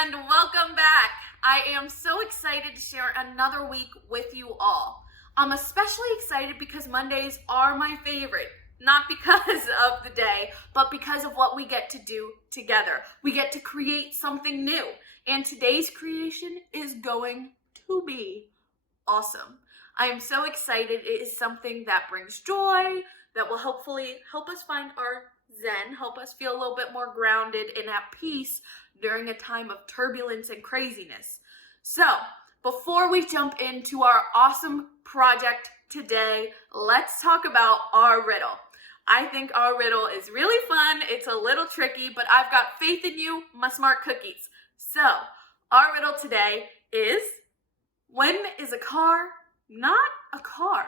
and welcome back. I am so excited to share another week with you all. I'm especially excited because Mondays are my favorite, not because of the day, but because of what we get to do together. We get to create something new, and today's creation is going to be awesome. I am so excited. It is something that brings joy, that will hopefully help us find our zen, help us feel a little bit more grounded and at peace during a time of turbulence and craziness. So, before we jump into our awesome project today, let's talk about our riddle. I think our riddle is really fun. It's a little tricky, but I've got faith in you, my smart cookies. So, our riddle today is, when is a car not a car?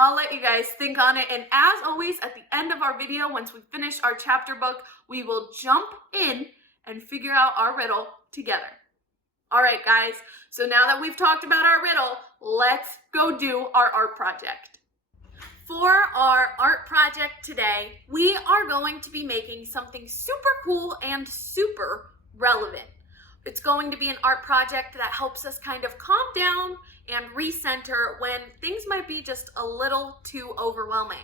I'll let you guys think on it, and as always, at the end of our video, once we finish our chapter book, we will jump in and figure out our riddle together. All right, guys, so now that we've talked about our riddle, let's go do our art project. For our art project today, we are going to be making something super cool and super relevant. It's going to be an art project that helps us kind of calm down and recenter when things might be just a little too overwhelming.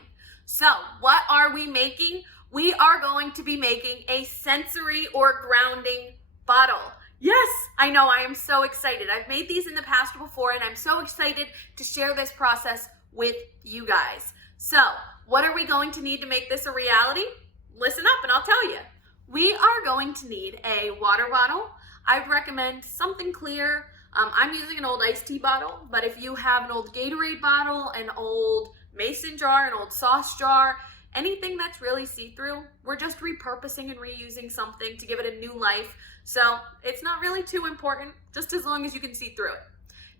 So, what are we making? We are going to be making a sensory or grounding bottle. Yes, I know, I am so excited. I've made these in the past before, and I'm so excited to share this process with you guys. So, what are we going to need to make this a reality? Listen up and I'll tell you. We are going to need a water bottle. I'd recommend something clear. I'm using an old iced tea bottle, but if you have an old Gatorade bottle, an old mason jar, an old sauce jar, anything that's really see-through, we're just repurposing and reusing something to give it a new life. So it's not really too important, just as long as you can see through it.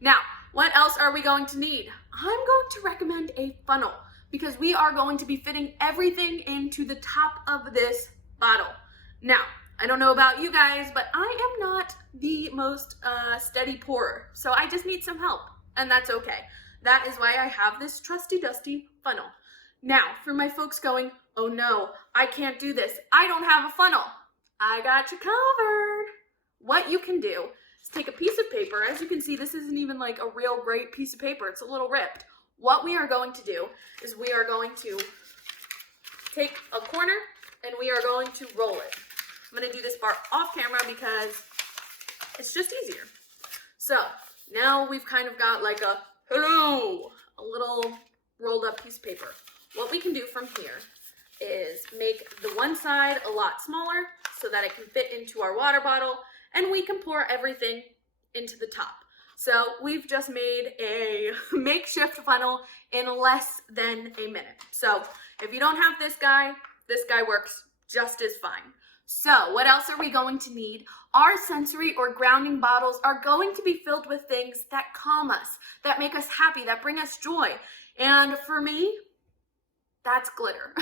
Now, what else are we going to need? I'm going to recommend a funnel because we are going to be fitting everything into the top of this bottle. Now, I don't know about you guys, but I am not the most steady pourer, so I just need some help, and that's okay. That is why I have this trusty dusty funnel. Now, for my folks going, oh no, I can't do this, I don't have a funnel, I got you covered. What you can do is take a piece of paper. As you can see, this isn't even like a real great piece of paper, it's a little ripped. What we are going to do is we are going to take a corner and we are going to roll it. I'm going to do this part off camera because it's just easier. So now we've kind of got like a little rolled up piece of paper. What we can do from here is make the one side a lot smaller so that it can fit into our water bottle, and we can pour everything into the top. So we've just made a makeshift funnel in less than a minute. So if you don't have this guy works just as fine. So, what else are we going to need? Our sensory or grounding bottles are going to be filled with things that calm us, that make us happy, that bring us joy. And for me, that's glitter.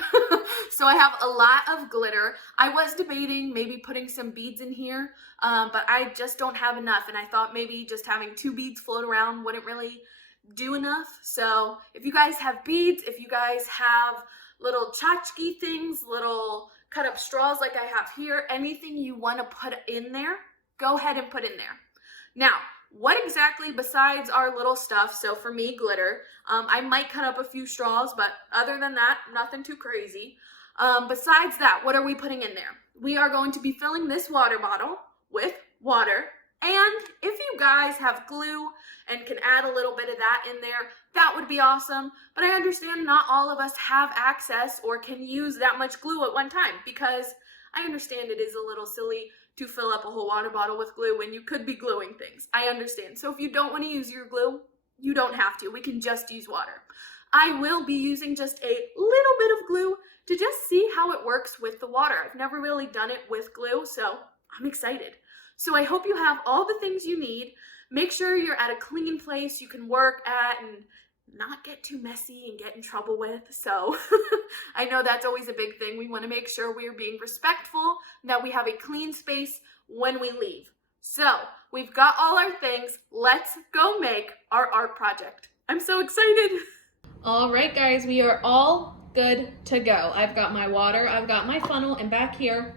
So I have a lot of glitter. I was debating maybe putting some beads in here, but I just don't have enough. And I thought maybe just having 2 beads float around wouldn't really do enough. So if you guys have beads, if you guys have little tchotchke things, little cut up straws like I have here, anything you want to put in there, go ahead and put in there. Now, what exactly besides our little stuff, so for me, glitter, I might cut up a few straws, but other than that, nothing too crazy. Besides that, what are we putting in there? We are going to be filling this water bottle with water, and if you guys have glue and can add a little bit of that in there, that would be awesome. But I understand not all of us have access or can use that much glue at one time, because I understand it is a little silly to fill up a whole water bottle with glue when you could be gluing things. I understand. So if you don't want to use your glue, you don't have to. We can just use water. I will be using just a little bit of glue to just see how it works with the water. I've never really done it with glue, so I'm excited. So I hope you have all the things you need. Make sure you're at a clean place you can work at and not get too messy and get in trouble with. So I know that's always a big thing. We want to make sure we are being respectful, that we have a clean space when we leave. So we've got all our things. Let's go make our art project. I'm so excited. All right, guys, we are all good to go. I've got my water, I've got my funnel, and back here,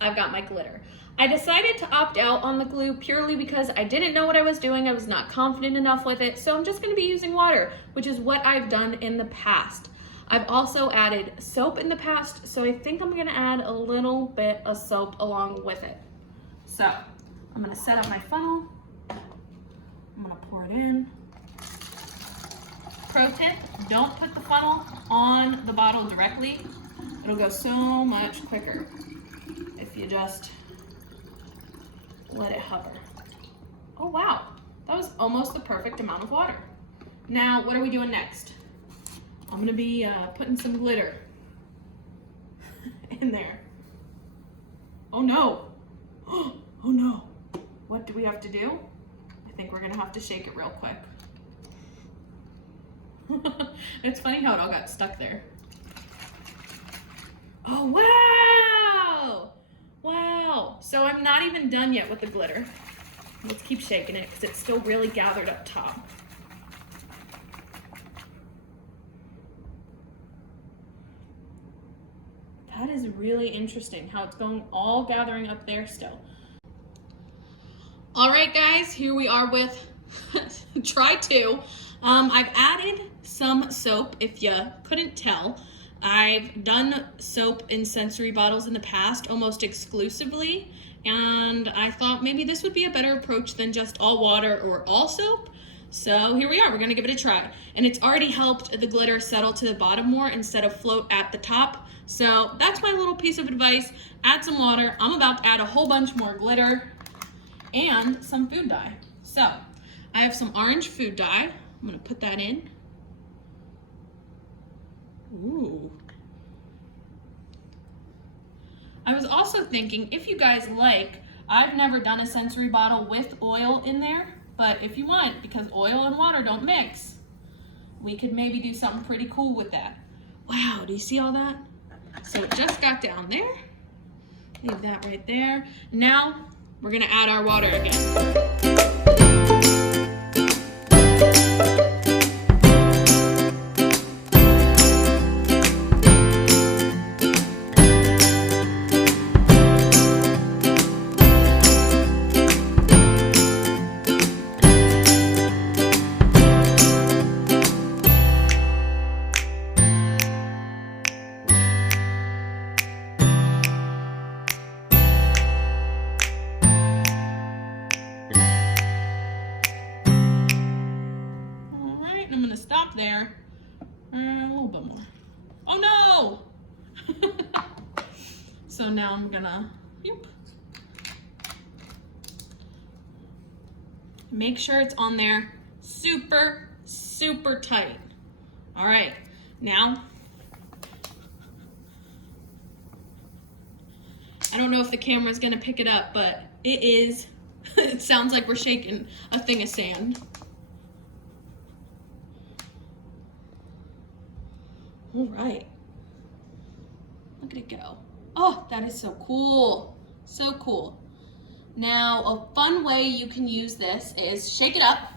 I've got my glitter. I decided to opt out on the glue purely because I didn't know what I was doing. I was not confident enough with it. So I'm just gonna be using water, which is what I've done in the past. I've also added soap in the past, so I think I'm gonna add a little bit of soap along with it. So I'm gonna set up my funnel. I'm gonna pour it in. Pro tip, don't put the funnel on the bottle directly. It'll go so much quicker if you just let it hover. Oh wow, that was almost the perfect amount of water. Now, what are we doing next? I'm gonna be putting some glitter in there. Oh no, oh no. What do we have to do? I think we're gonna have to shake it real quick. It's funny how it all got stuck there. Oh, wow! Wow. So I'm not even done yet with the glitter. Let's keep shaking it because it's still really gathered up top. That is really interesting how it's going all gathering up there still. All right, guys, here we are with try two. I've added some soap, if you couldn't tell. I've done soap in sensory bottles in the past almost exclusively, and I thought maybe this would be a better approach than just all water or all soap. So here we are, we're gonna give it a try. And it's already helped the glitter settle to the bottom more instead of float at the top. So that's my little piece of advice. Add some water. I'm about to add a whole bunch more glitter and some food dye. So I have some orange food dye. I'm gonna put that in. Ooh. I was also thinking, if you guys like, I've never done a sensory bottle with oil in there, but if you want, because oil and water don't mix, we could maybe do something pretty cool with that. Wow, do you see all that? So it just got down there. Leave that right there. Now, we're gonna add our water again. I'm gonna stop there. A little bit more. Oh no! So now I'm gonna make sure it's on there super, super tight. All right, now, I don't know if the camera's gonna pick it up, but it is, it sounds like we're shaking a thing of sand. All right, look at it go. Oh, that is so cool, so cool. Now, a fun way you can use this is shake it up,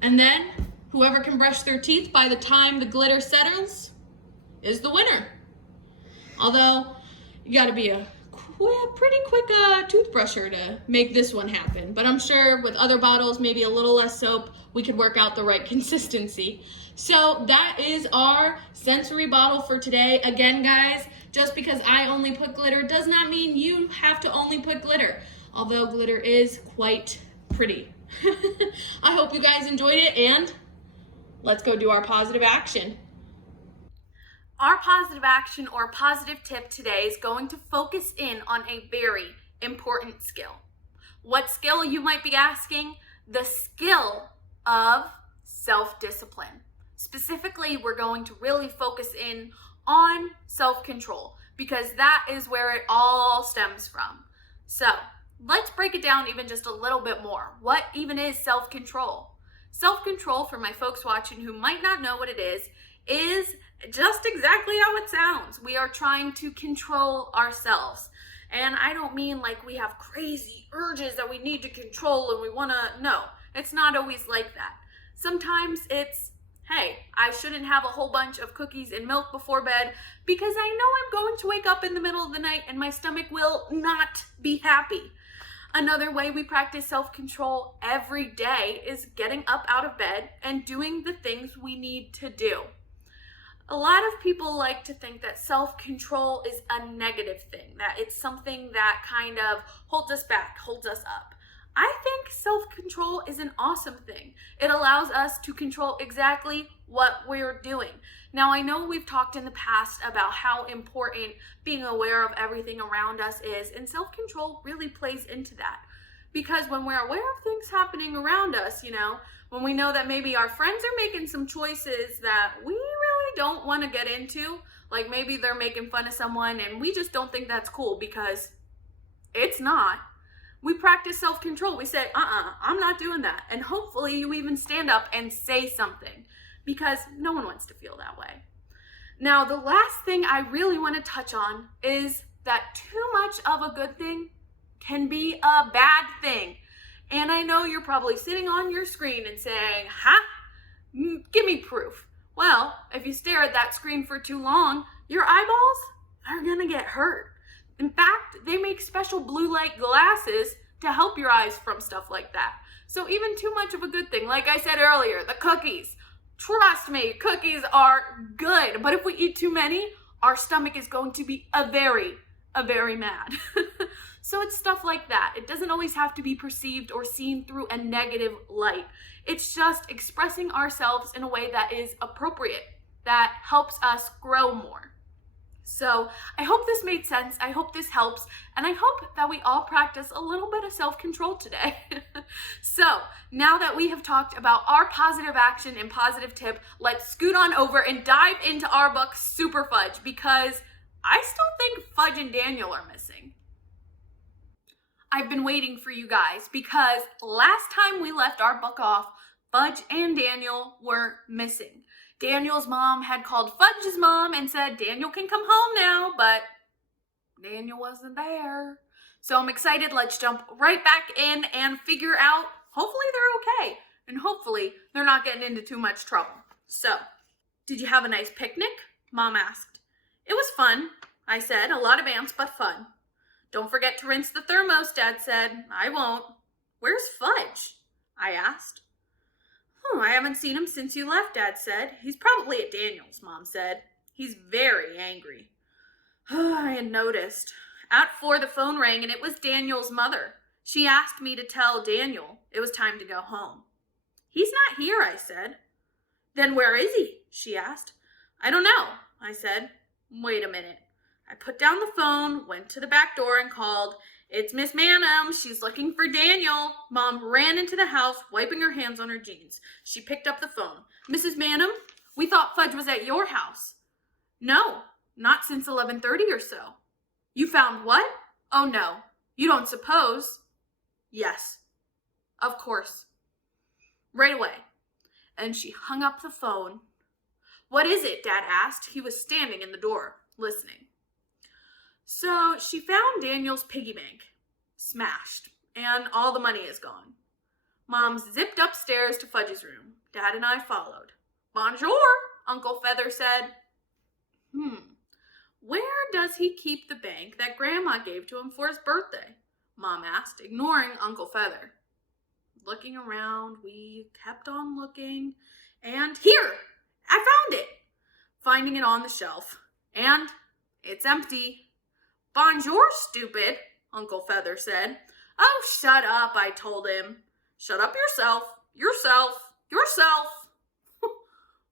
and then whoever can brush their teeth by the time the glitter settles is the winner. Although, you gotta be a pretty quick toothbrusher to make this one happen. But I'm sure with other bottles, maybe a little less soap, we could work out the right consistency. So that is our sensory bottle for today. Again, guys, just because I only put glitter does not mean you have to only put glitter, although glitter is quite pretty. I hope you guys enjoyed it, and let's go do our positive action. Our positive action or positive tip today is going to focus in on a very important skill. What skill, you might be asking? The skill of self-discipline. Specifically, we're going to really focus in on self-control because that is where it all stems from. So let's break it down even just a little bit more. What even is self-control? Self-control, for my folks watching who might not know what it is just exactly how it sounds. We are trying to control ourselves. And I don't mean like we have crazy urges that we need to control and we want to, no, it's not always like that. Sometimes it's hey, I shouldn't have a whole bunch of cookies and milk before bed because I know I'm going to wake up in the middle of the night and my stomach will not be happy. Another way we practice self-control every day is getting up out of bed and doing the things we need to do. A lot of people like to think that self-control is a negative thing, that it's something that kind of holds us back, holds us up. I think self-control is an awesome thing. It allows us to control exactly what we're doing. Now, I know we've talked in the past about how important being aware of everything around us is, and self-control really plays into that. Because when we're aware of things happening around us, when we know that maybe our friends are making some choices that we really don't want to get into, like maybe they're making fun of someone and we just don't think that's cool because it's not. We practice self-control. We say, I'm not doing that. And hopefully you even stand up and say something because no one wants to feel that way. Now, the last thing I really want to touch on is that too much of a good thing can be a bad thing. And I know you're probably sitting on your screen and saying, give me proof. Well, if you stare at that screen for too long, your eyeballs are gonna get hurt. In fact, they make special blue light glasses to help your eyes from stuff like that. So even too much of a good thing, like I said earlier, the cookies. Trust me, cookies are good, but if we eat too many, our stomach is going to be a very mad. So it's stuff like that. It doesn't always have to be perceived or seen through a negative light. It's just expressing ourselves in a way that is appropriate, that helps us grow more. So I hope this made sense. I hope this helps. And I hope that we all practice a little bit of self-control today. So now that we have talked about our positive action and positive tip, let's scoot on over and dive into our book, Super Fudge, because I still think Fudge and Daniel are missing. I've been waiting for you guys because last time we left our book off, Fudge and Daniel were missing. Daniel's mom had called Fudge's mom and said, Daniel can come home now, but Daniel wasn't there. So I'm excited. Let's jump right back in and figure out, hopefully they're okay. And hopefully they're not getting into too much trouble. So, did you have a nice picnic? Mom asked. It was fun, I said. A lot of ants, but fun. Don't forget to rinse the thermos, Dad said. I won't. Where's Fudge? I asked. I haven't seen him since you left, Dad said. He's probably at Daniel's, Mom said. He's very angry. I had noticed. At 4, the phone rang and it was Daniel's mother. She asked me to tell Daniel it was time to go home. He's not here, I said. Then where is he? She asked. I don't know, I said. Wait a minute. I put down the phone, went to the back door and called, It's Miss Manham. She's looking for Daniel. Mom ran into the house, wiping her hands on her jeans. She picked up the phone. Mrs. Manham, we thought Fudge was at your house. No, not since 11:30 or so. You found what? Oh no, you don't suppose? Yes, of course. Right away. And she hung up the phone. What is it? Dad asked. He was standing in the door, listening. So she found Daniel's piggy bank, smashed, and all the money is gone. Mom zipped upstairs to Fudge's room. Dad and I followed. Bonjour, Uncle Feather said. Where does he keep the bank that Grandma gave to him for his birthday? Mom asked, ignoring Uncle Feather. Looking around, we kept on looking, and here, I found it. Finding it on the shelf, and it's empty. Bonjour, stupid, Uncle Feather said. Oh, shut up, I told him. Shut up yourself.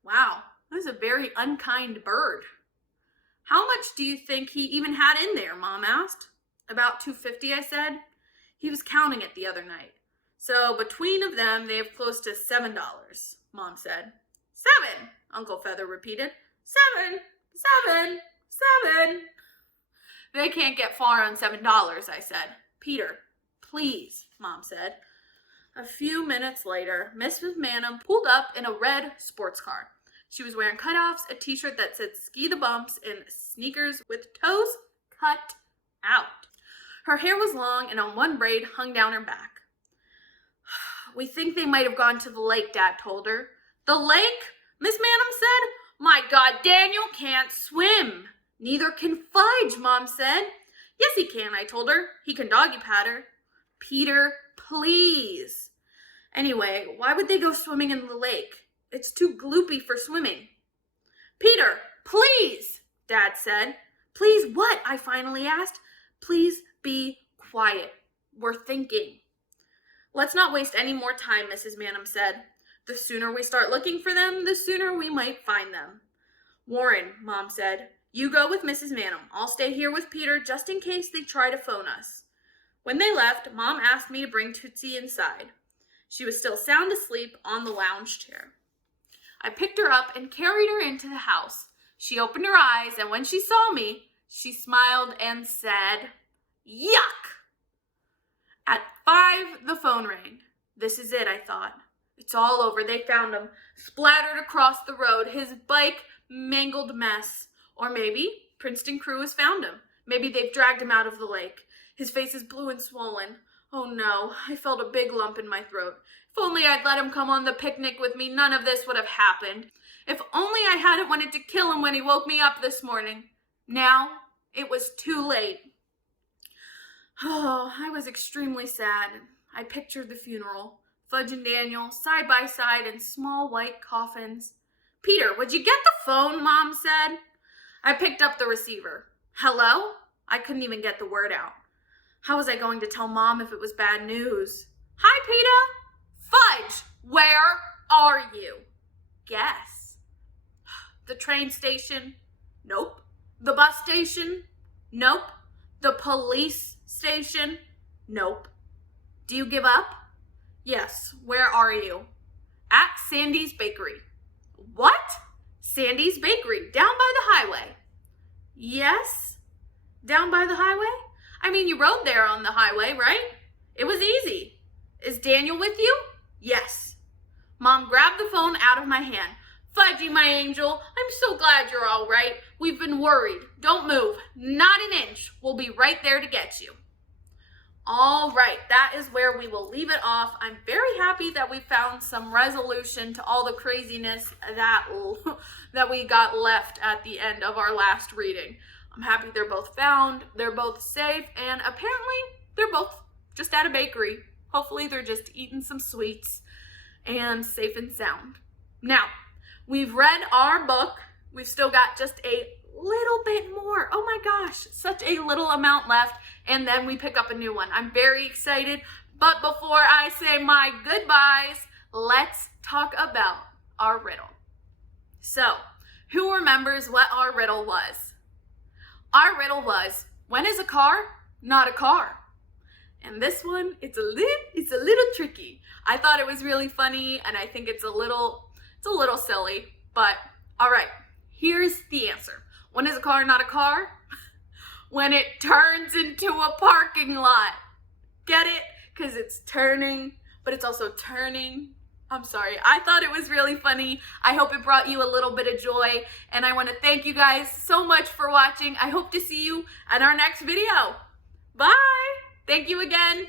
Wow, that was a very unkind bird. How much do you think he even had in there, Mom asked. About $2.50, I said. He was counting it the other night. So between of them, they have close to $7, Mom said. 7, Uncle Feather repeated. 7. They can't get far on $7, I said. Peter, please, Mom said. A few minutes later, Mrs. Manham pulled up in a red sports car. She was wearing cutoffs, a t-shirt that said ski the bumps, and sneakers with toes cut out. Her hair was long and on one braid hung down her back. We think they might have gone to the lake, Dad told her. The lake? Miss Manum said. My God, Daniel can't swim. Neither can Fudge, Mom said. Yes, he can, I told her. He can doggy paddle. Peter, please. Anyway, why would they go swimming in the lake? It's too gloopy for swimming. Peter, please, Dad said. Please what? I finally asked. Please be quiet. We're thinking. Let's not waste any more time, Mrs. Manum said. The sooner we start looking for them, the sooner we might find them. Warren, Mom said, you go with Mrs. Manum. I'll stay here with Peter just in case they try to phone us. When they left, Mom asked me to bring Tootsie inside. She was still sound asleep on the lounge chair. I picked her up and carried her into the house. She opened her eyes, and when she saw me, she smiled and said, Yuck! At 5, the phone rang. This is it, I thought. It's all over. They found him, splattered across the road, his bike mangled mess. Or maybe Princeton crew has found him. Maybe they've dragged him out of the lake. His face is blue and swollen. Oh no, I felt a big lump in my throat. If only I'd let him come on the picnic with me, none of this would have happened. If only I hadn't wanted to kill him when he woke me up this morning. Now it was too late. Oh, I was extremely sad. I pictured the funeral. Fudge and Daniel, side by side in small white coffins. Peter, would you get the phone, Mom said. I picked up the receiver. Hello? I couldn't even get the word out. How was I going to tell Mom if it was bad news? Hi, Peter. Fudge, where are you? Guess. The train station? Nope. The bus station? Nope. The police station? Nope. Do you give up? Yes. Where are you? At Sandy's Bakery. What? Sandy's Bakery, down by the highway. Yes? Down by the highway? I mean, you rode there on the highway, right? It was easy. Is Daniel with you? Yes. Mom grabbed the phone out of my hand. Fudgy, my angel, I'm so glad you're all right. We've been worried. Don't move. Not an inch. We'll be right there to get you. All right, that is where we will leave it off. I'm very happy that we found some resolution to all the craziness that we got left at the end of our last reading. I'm happy they're both found, they're both safe, and apparently they're both just at a bakery. Hopefully they're just eating some sweets and safe and sound. Now, we've read our book. We've still got just a little bit more. Oh my gosh, such a little amount left, and then we pick up a new one. I'm very excited, but before I say my goodbyes, let's talk about our riddle. So, who remembers what our riddle was? Our riddle was, when is a car not a car? And this one, it's a little tricky. I thought it was really funny, and I think it's a little silly, but all right, here's the answer. When is a car not a car? When it turns into a parking lot. Get it? Because it's turning, but it's also turning. I'm sorry. I thought it was really funny. I hope it brought you a little bit of joy, and I want to thank you guys so much for watching. I hope to see you at our next video. Bye! Thank you again.